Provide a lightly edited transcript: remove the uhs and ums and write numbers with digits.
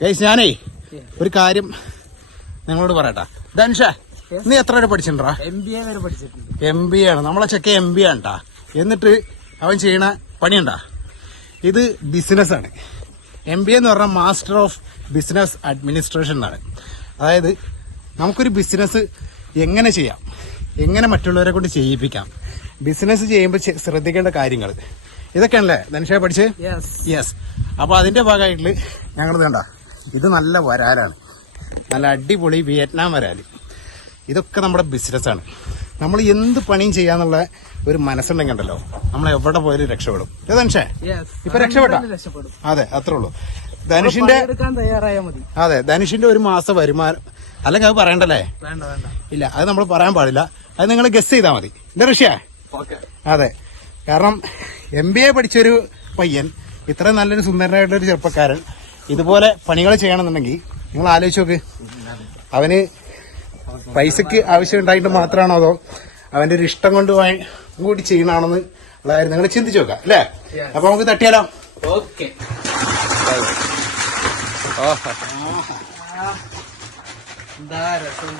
Guys ഞാനേ ഒരു കാര്യം നിങ്ങളോട് പറയട്ടാ. ധനുഷ നീ എത്ര വരെ പഠിച്ചിട്ടുണ്ടാ? MBA വരെ പഠിച്ചിട്ടുണ്ട്. MBA ആണ്. നമ്മളെ ചെക്ക MBA ആണ്ടാ. എന്നിട്ട് അവൻ ചെയ്യണ പണിയുണ്ടാ. ഇത് ബിസിനസ്സാണ്. MBA എന്ന് പറഞ്ഞാൽ മാസ്റ്റർ ഓഫ് ബിസിനസ് അഡ്മിനിസ്ട്രേഷൻ എന്നാണ്. അതായത് നമുക്കൊരു ബിസിനസ് എങ്ങനെ ചെയ്യാം, എങ്ങനെ മറ്റുള്ളവരെ കൊണ്ട് ചെയ്യിപ്പിക്കാം, ബിസിനസ് ചെയ്യുമ്പോൾ ശ്രദ്ധിക്കേണ്ട കാര്യങ്ങൾ, ഇതൊക്കെയാണല്ലേ ധനുഷ പഠിച്ച്? യെസ്. അപ്പൊ അതിന്റെ ഭാഗമായിട്ട് ഞങ്ങൾ കണ്ട ഇത് നല്ല വരാലാണ്, നല്ല അടിപൊളി വിയറ്റ്നാം വരാല്. ഇതൊക്കെ നമ്മുടെ ബിസിനസ്സാണ്. നമ്മൾ എന്ത് പണിയും ചെയ്യാന്നുള്ള ഒരു മനസ്സുണ്ടെങ്കിൽ ഉണ്ടല്ലോ നമ്മൾ എവിടെ പോയാലും രക്ഷപ്പെടും. ധനുഷേ ഇപ്പൊ രക്ഷപ്പെട്ടാ? അതെ, അത്രേ ഉള്ളൂ. ധനുഷിന്റെ അതെ ധനുഷിന്റെ ഒരു മാസം വരുമാനം അല്ലെങ്കിൽ അത് പറയണ്ടല്ലേ? ഇല്ല, അത് നമ്മൾ പറയാൻ പാടില്ല. അത് നിങ്ങൾ ഗസ് ചെയ്താൽ മതി. ധനുഷേ അതെ, കാരണം MBA പഠിച്ചൊരു പയ്യൻ, ഇത്രയും നല്ലൊരു സുന്ദരനായിട്ടൊരു ചെറുപ്പക്കാരൻ ഇതുപോലെ പണികൾ ചെയ്യണമെന്നുണ്ടെങ്കിൽ നിങ്ങൾ ആലോചിച്ച് നോക്ക്. അവന് പൈസക്ക് ആവശ്യം ഉണ്ടായിട്ട് മാത്രമാണോ അതോ അവന്റെ ഒരു ഇഷ്ടം കൊണ്ട് കൂടി ചെയ്യണാണെന്ന് ഉള്ള കാര്യം നിങ്ങൾ ചിന്തിച്ചു നോക്കാം അല്ലേ? അപ്പൊ നമുക്ക് തട്ടിയാലോ? ഓക്കെ. എന്താ രസം.